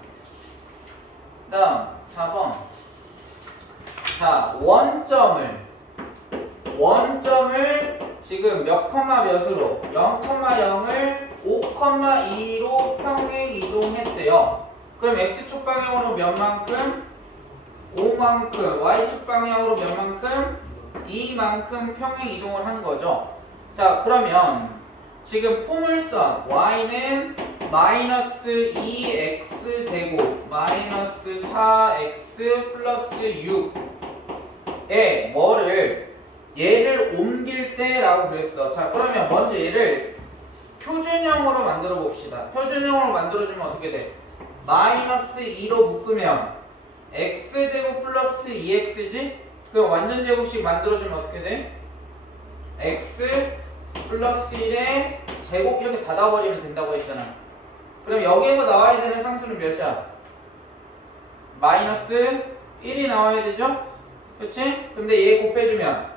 그 다음 4번. 자, 원점을 지금 몇 컴마 몇으로 0,0을 5,2로 평행 이동했대요. 그럼 x축 방향으로 몇만큼? 5만큼. y축 방향으로 몇만큼? 2만큼 평행 이동을 한 거죠. 자, 그러면 지금 포물선 y는 마이너스 2x제곱 마이너스 4x 플러스 6에 뭐를 얘를 옮길 때라고 그랬어. 자, 그러면 먼저 얘를 표준형으로 만들어 봅시다. 표준형으로 만들어주면 어떻게 돼? 마이너스 2로 묶으면 x제곱 플러스 2x지? 그럼 완전 제곱식 만들어주면 어떻게 돼? x 플러스 1에 제곱 이렇게 닫아버리면 된다고 했잖아. 그럼 여기에서 나와야 되는 상수는 몇이야? 마이너스 1이 나와야 되죠? 그치? 근데 얘 곱해주면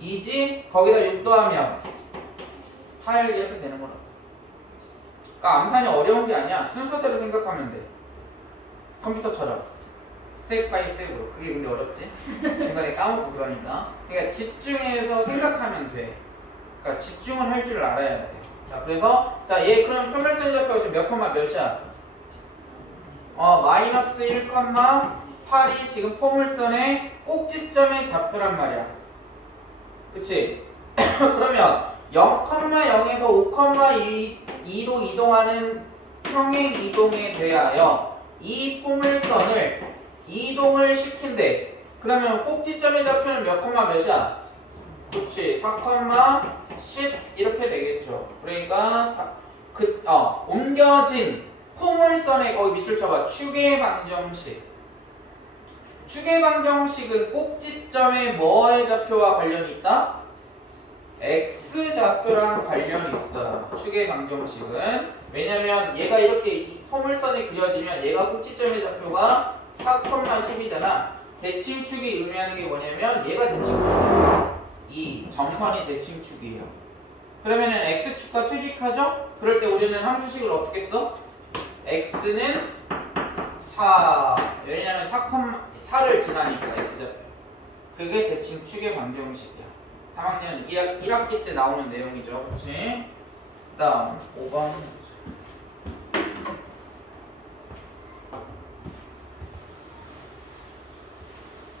2지? 거기다 6 더하면 8 이렇게 되는 거라. 그러니까 암산이 어려운 게 아니야. 순서대로 생각하면 돼. 컴퓨터처럼 스텝 바이 스텝으로. 그게 근데 어렵지? 중간에 까먹고 그러니까. 그러니까 집중해서 생각하면 돼. 그러니까 집중을 할 줄 알아야 돼. 자, 그래서 자, 얘 그럼 평면선 접하고 지금 몇 컴마 몇이야? 마이너스 1 컴마 8이 지금 포물선의 꼭지점의 좌표란 말이야. 그치? 그러면 0,0에서 5,2로 이동하는 평행 이동에 대하여 이 포물선을 이동을 시킨대. 그러면 꼭지점의 좌표는 몇 콤마 몇이야? 그치, 4,10 이렇게 되겠죠. 그러니까 옮겨진 포물선의 거기 밑줄 쳐봐. 축의 방정식. 축의 방정식은 꼭지점의 뭐의 좌표와 관련이 있다? X좌표랑 관련이 있어요. 축의 방정식은. 왜냐면 얘가 이렇게 이 포물선이 그려지면 얘가 꼭지점의 좌표가 4,10이잖아. 대칭축이 의미하는 게 뭐냐면 얘가 대칭축이에요. 이 점선이 대칭축이에요. 그러면은 X축과 수직하죠? 그럴 때 우리는 함수식을 어떻게 써? X는 4. 왜냐면 4를 지나니까 X좌표. 그게 대칭축의 방정식이야. 3학년 1학기 때 나오는 내용이죠. 그치? 그 다음 5번.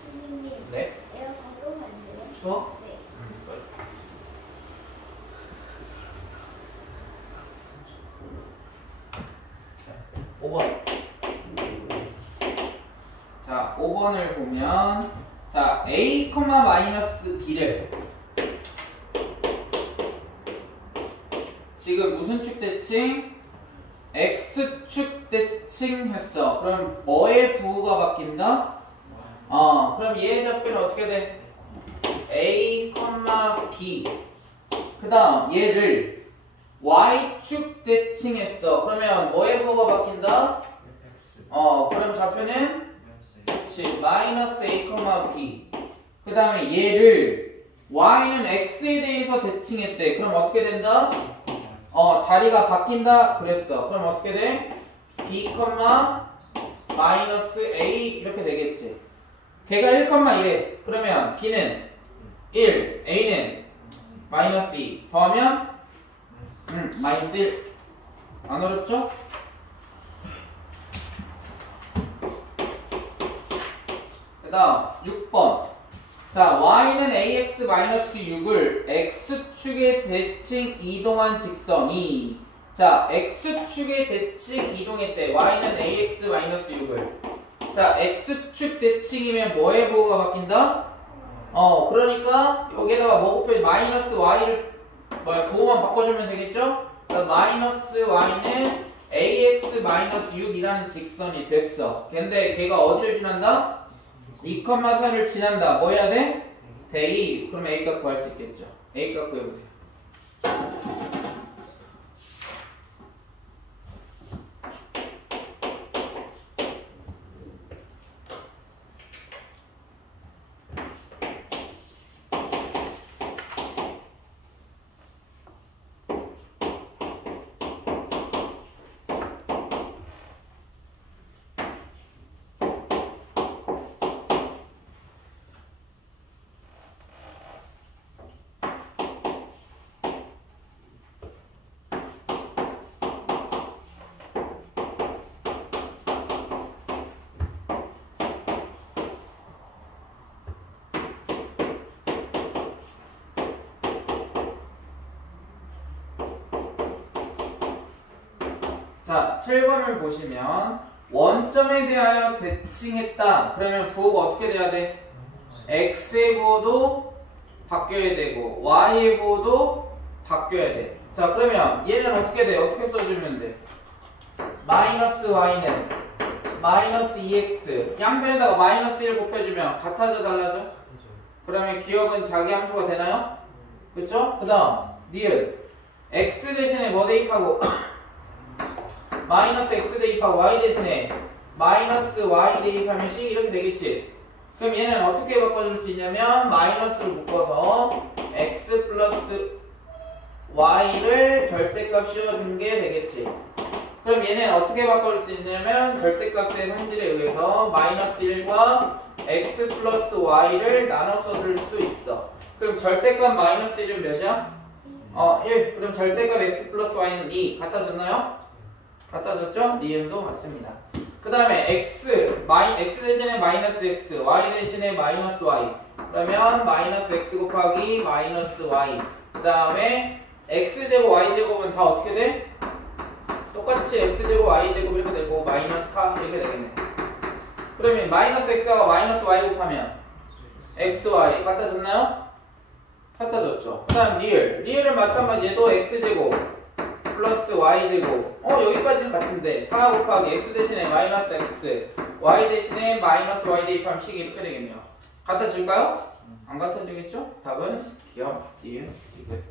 선생님, 네? 에어컨 끄면 안 돼요? 추워? 네. 5번. 자, 5번을 보면 자, a, b를 지금 무슨 축 대칭? x축 대칭 했어. 그럼 뭐의 부호가 바뀐다? 그럼 얘의 좌표는 어떻게 돼? a, b. 그 다음 얘를 y축 대칭했어. 그러면 뭐의 부호가 바뀐다? 그럼 좌표는 그렇지, 마이너스 a, b. 그 다음에 얘를 y는 x에 대해서 대칭했대. 그럼 어떻게 된다? 자리가 바뀐다 그랬어. 그럼 어떻게 돼? b, 마이너스 a 이렇게 되겠지. 걔가 1,1. 그러면 b는 1, a는 마이너스 2. 더하면 마이너스 1. 안 어렵죠? 그 다음 6번. 자, y는 ax-6을 x축에 대칭 이동한 직선이 자, x축에 대칭 이동했대. y는 ax-6을 자, x축 대칭이면 뭐의 부호가 바뀐다? 그러니까 여기에다가 뭐 곱해 마이너스 y를 부호만 바꿔주면 되겠죠? 그러니까 마이너스 y는 ax-6이라는 직선이 됐어. 근데 걔가 어디를 지난다? 2,4를 지난다. 뭐 해야 돼? 대이. 그럼 A 값 구할 수 있겠죠. A 값 구해보세요. 자, 7번을 보시면 원점에 대하여 대칭했다. 그러면 부호가 어떻게 돼야 돼? x의 부호도 바뀌어야 되고 y의 부호도 바뀌어야 돼. 자, 그러면 얘는 어떻게 돼? 어떻게 써주면 돼? 마이너스 y는 마이너스 2x 양변에다가 마이너스 1 곱해주면 같아져 달라져? 그러면 기억은 자기 함수가 되나요? 그렇죠? 그 다음 니은 x 대신에 뭐 대입하고 마이너스 x 대입하고 y 대신에 마이너스 y 대입하면 c 이렇게 되겠지. 그럼 얘는 어떻게 바꿔줄 수 있냐면 마이너스를 묶어서 x 플러스 y를 절대값 씌워준 게 되겠지. 그럼 얘는 어떻게 바꿔줄 수 있냐면 절대값의 성질에 의해서 마이너스 1과 x 플러스 y를 나눠서 줄 수 있어. 그럼 절대값 마이너스 1은 몇이야? 1. 그럼 절대값 x 플러스 y는 2. 같아졌나요? 같아졌죠? 니은도 맞습니다. 그 다음에 x x 대신에 마이너스 x, y 대신에 마이너스 y. 그러면 마이너스 x 곱하기 마이너스 y. 그 다음에 x제곱 y제곱은 다 어떻게 돼? 똑같이 x제곱 y제곱 이렇게 되고 마이너스 4 이렇게 되겠네. 그러면 마이너스 x와 마이너스 y 곱하면 xy 같아졌나요? 같아졌죠. 그 다음 리을을 마찬가지 얘도 x제곱 플러스 y제곱 여기까지는 같은데 4 곱하기 x 대신에 마이너스 x y 대신에 마이너스 y 대입하면 식이 이렇게 되겠네요. 같아질까요? 안 같아지겠죠? 답은 기억 리을 이거예요.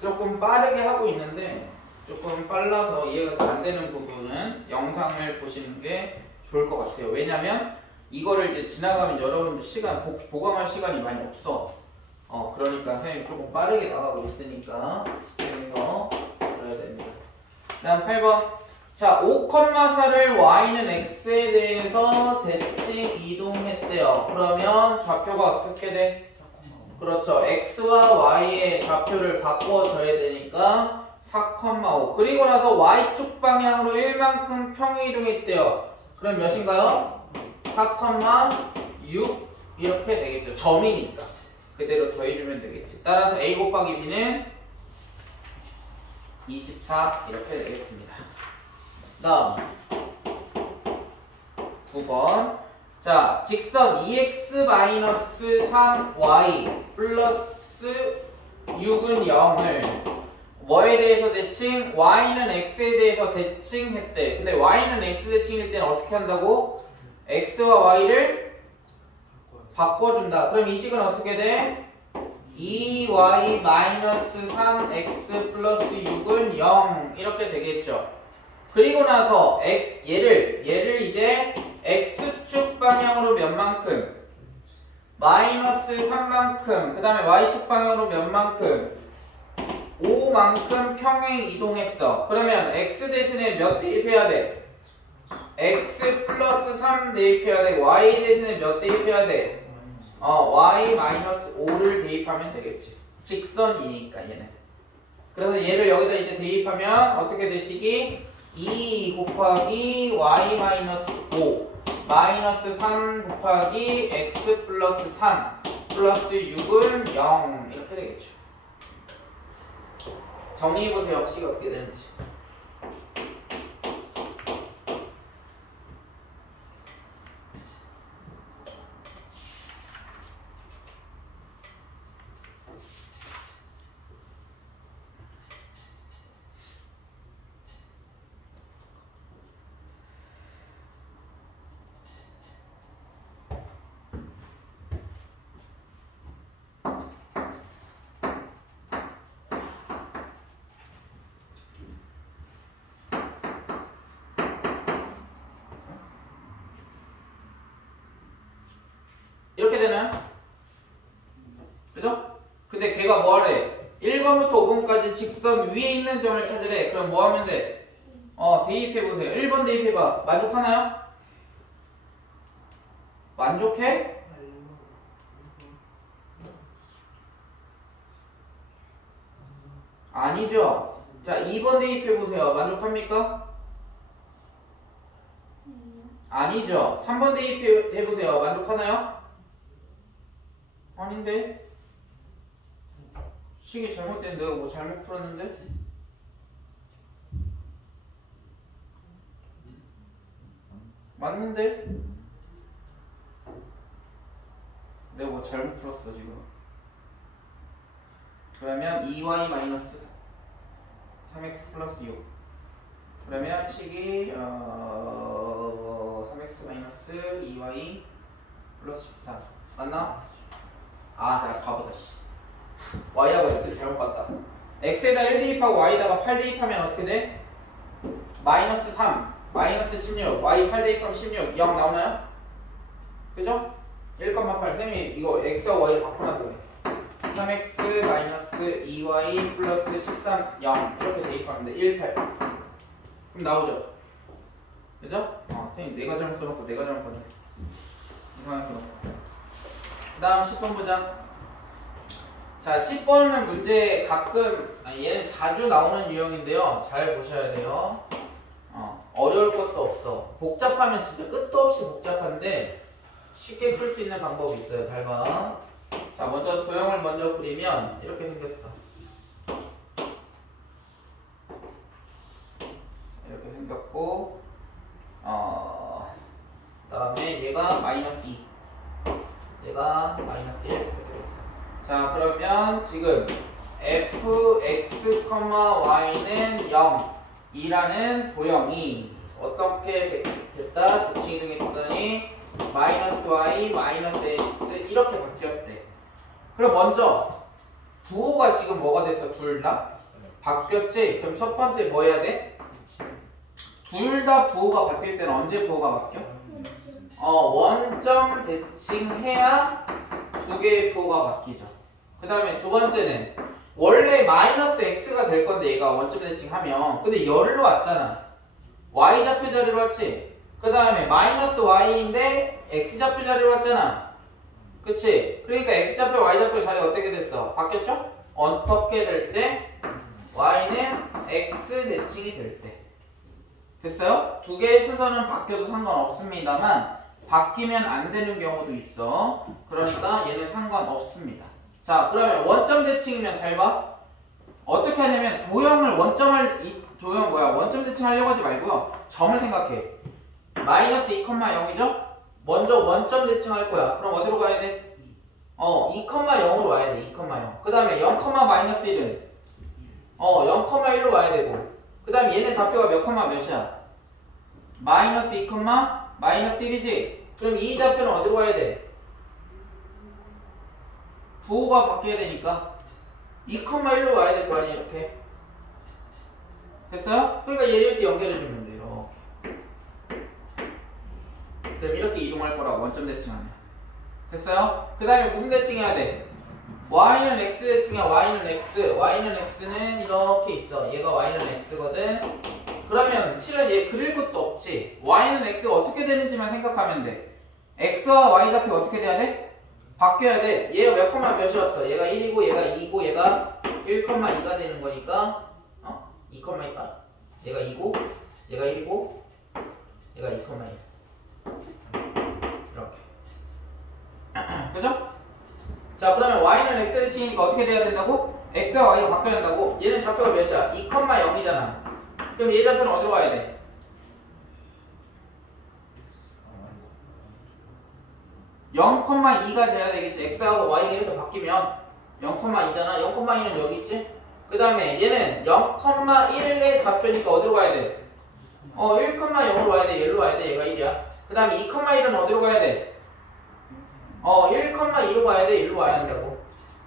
조금 빠르게 하고 있는데 조금 빨라서 이해가 잘 안 되는 부분은 영상을 보시는 게 좋을 것 같아요. 왜냐면 이거를 이제 지나가면 여러분들 시간 보강할 시간이 많이 없어. 그러니까 선생님이 조금 빠르게 나가고 있으니까 집중해서 들어야 됩니다. 다음 8번. 자, 5,4를 y는 x에 대해서 대칭 이동했대요. 그러면 좌표가 어떻게 돼? 그렇죠. x와 y의 좌표를 바꿔줘야 되니까 4,5. 그리고 나서 y축 방향으로 1만큼 평행 이동했대요. 그럼 몇인가요? 4,6 이렇게 되겠죠. 점이니까. 그대로 더해주면 되겠지. 따라서 a 곱하기 b는 24 이렇게 되겠습니다. 다음 9번. 자, 직선 2x-3y 플러스 6은 0을 뭐에 대해서 대칭? y는 x에 대해서 대칭했대. 근데 y는 x 대칭일 때는 어떻게 한다고? x와 y를 바꿔준다. 그럼 이 식은 어떻게 돼? 2y-3x 플러스 6은 0 이렇게 되겠죠. 그리고 나서 얘를 이제 x축 방향으로 몇 만큼? 마이너스 3만큼. 그 다음에 y축 방향으로 몇 만큼? 5만큼 평행 이동했어. 그러면 x 대신에 몇 대입해야 돼? x 플러스 3 대입해야 돼. y 대신에 몇 대입해야 돼? y 마이너스 5를 대입하면 되겠지. 직선이니까 얘는. 그래서 얘를 여기다 이제 대입하면 어떻게 되시기? 2 곱하기 y 마이너스 5 마이너스 3 곱하기 x 플러스 3 플러스 6은 0 이렇게 되겠죠. 정리해보세요. 식이 어떻게 되는지. 이렇게 되나요? 그죠? 근데 걔가 뭐 하래? 1번부터 5번까지 직선 위에 있는 점을 찾으래. 그럼 뭐 하면 돼? 대입해보세요. 1번 대입해봐. 만족하나요? 만족해? 아니죠. 자, 2번 대입해보세요. 만족합니까? 아니죠. 3번 대입해보세요. 만족하나요? 아닌데? 식이 잘못됐는데 뭐 잘못 풀었는데? 맞는데? 내가 뭐 잘못 풀었어 지금. 그러면 2y 마이너스 3x 플러스 6. 그러면 식이 3x 마이너스 2y 플러스 14 맞나? 아 내가 바보다 씨. y하고 x를 잘못 봤다. x에다 1 대입하고 y에다가 8 대입하면 어떻게 돼? 마이너스 3 마이너스 16 y 8 대입하면 16 0 나오나요? 그죠? 1,8 쌤이 이거 x와 y를 바꿔놨더니 3x 마이너스 2y 플러스 13 0 이렇게 대입하면 돼. 1, 8 그럼 나오죠? 그죠? 선생님 내가 잘못 써놓고 내가 잘못 봤네. 이상하게 써놓고. 그 다음 10번 보자. 자, 10번은 문제 가끔, 얘는 자주 나오는 유형인데요. 잘 보셔야 돼요. 어려울 것도 없어. 복잡하면 진짜 끝도 없이 복잡한데 쉽게 풀 수 있는 방법이 있어요. 잘 봐. 자, 먼저 도형을 먼저 그리면 이렇게 생겼어. 이렇게 생겼고, 그다음에 얘가 마이너스 2, 얘가 마이너스 1 이렇게 되겠어. 자, 그러면 지금 fx, y는 0 이라는 도형이 어떻게 됐다? 대칭 이동했더니 마이너스 y, 마이너스 x 이렇게 바뀌었대. 그럼 먼저 부호가 지금 뭐가 됐어? 둘 다? 바뀌었지? 그럼 첫 번째 뭐 해야 돼? 둘 다 부호가 바뀔 때는 언제 부호가 바뀌어? 원점 대칭해야 두 개의 부호가 바뀌죠. 그 다음에 두 번째는 원래 마이너스 x가 될 건데 얘가 원점 대칭하면 근데 열로 왔잖아. y좌표 자리로 왔지. 그 다음에 마이너스 y인데 x좌표 자리로 왔잖아. 그치? 그러니까 x좌표 y좌표 자리 어떻게 됐어? 바뀌었죠? 어떻게 될 때? y는 x 대칭이 될 때. 됐어요? 두 개의 순서는 바뀌어도 상관없습니다만 바뀌면 안 되는 경우도 있어. 그러니까 얘는 상관없습니다. 자, 그러면 원점 대칭이면 잘 봐. 어떻게 하냐면 도형을 도형 원점 대칭 하려고 하지 말고요. 점을 생각해. 마이너스 2,0이죠? 먼저 원점 대칭 할 거야. 그럼 어디로 가야 돼? 2,0으로 와야 돼. 2,0. 그 다음에 0, 마이너스 1은 0,1로 와야 되고. 그 다음에 얘네 좌표가 몇 컴마 몇이야? 마이너스 2, 마이너스 1이지? 그럼 이 좌표는 어디로 가야 돼? 부호가 바뀌어야 되니까 2,1로 와야 될 거 아니야 이렇게. 됐어요? 그러니까 얘를 이렇게 연결해주면 돼요. 그럼 이렇게 이동할 거라고 원점 대칭하면. 됐어요? 그 다음에 무슨 대칭해야 돼? y는 x 대칭이야. y는 x는 이렇게 있어. 얘가 y는 x거든. 그러면 실은 얘 그릴 것도 없지. y는 x가 어떻게 되는지만 생각하면 돼. x와 y 좌표 어떻게 돼야 돼? 바뀌어야 돼. 얘가 몇 컴마 몇이었어? 얘가 1이고 얘가 2고 얘가 1,2가 되는 거니까 2,2가 얘가 2고 얘가 1이고 얘가 2,1 이렇게. 그죠? 자, 그러면 y는 x 대칭이니까 어떻게 돼야 된다고? x와 y가 바뀌어야 된다고? 얘는 좌표가 몇이야? 2,0이잖아. 그럼 얘 좌표는 어디로 가야 돼? 0,2가 돼야 되겠지. x하고 y가 이렇게 바뀌면 0,2잖아. 0,2는 여기 있지? 그 다음에 얘는 0,1의 좌표니까 어디로 가야 돼? 1,0으로 와야 돼. 얘로 와야 돼. 얘가 1이야. 그 다음에 2,1은 어디로 가야 돼? 1,2로 가야 돼. 1로 와야 한다고.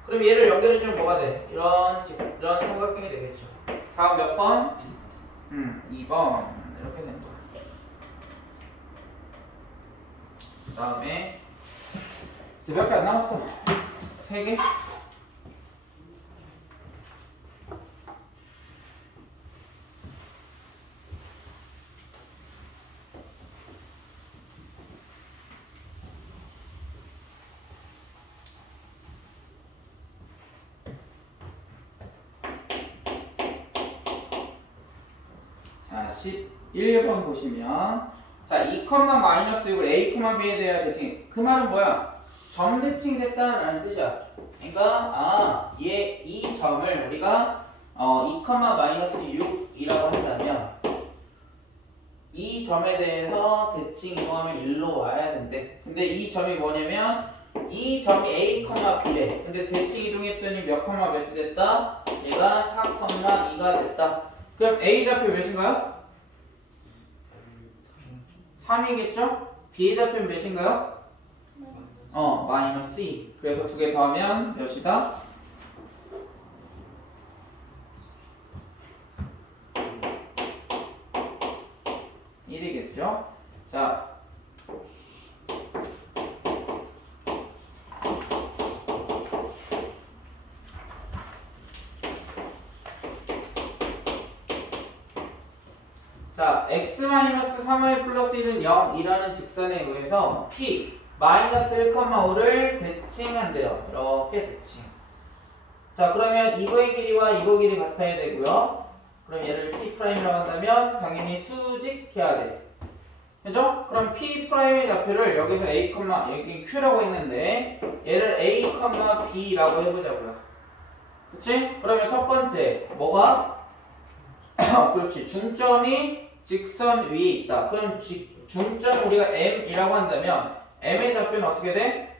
그럼 얘를 연결해주면 뭐가 돼? 이런 삼각형이 되겠죠. 다음 몇 번? 2번. 이렇게 되는 거야. 그 다음에 이제 몇 개 안 남았어. 3개? 자, 11번 보시면 자, 2, 마이너스 6을 a, b에 대한 대칭. 그 말은 뭐야? 점 대칭이 됐다라는 뜻이야. 그러니까 이 점을 우리가 2, 마이너스 6이라고 한다면 이 점에 대해서 대칭 이동하면 1로 와야 된대. 근데 이 점이 뭐냐면 이 점이 a, b래. 근데 대칭 이동했더니 몇 몇이 됐다? 얘가 4,2가 됐다. 그럼 a 좌표 몇인가요? 3이겠죠? b 좌표 몇인가요? 마이너스 2. 그래서 두 개 더하면 몇이다? 1이겠죠? 자, x-3y 플러스 1은 0이라는 직선에 의해서 p 마이너스 1,5를 대칭한대요. 이렇게 대칭. 자, 그러면 이거의 길이와 이거 길이 같아야 되고요. 그럼 얘를 P'이라고 한다면 당연히 수직해야 돼. 그죠? 그럼 P'의 좌표를 여기서 A, 여기 Q라고 했는데 얘를 A, B라고 해보자고요. 그치? 그러면 첫 번째 뭐가? 그렇지. 중점이 직선 위에 있다. 그럼 중점 우리가 M이라고 한다면 M의 좌표는 어떻게 돼?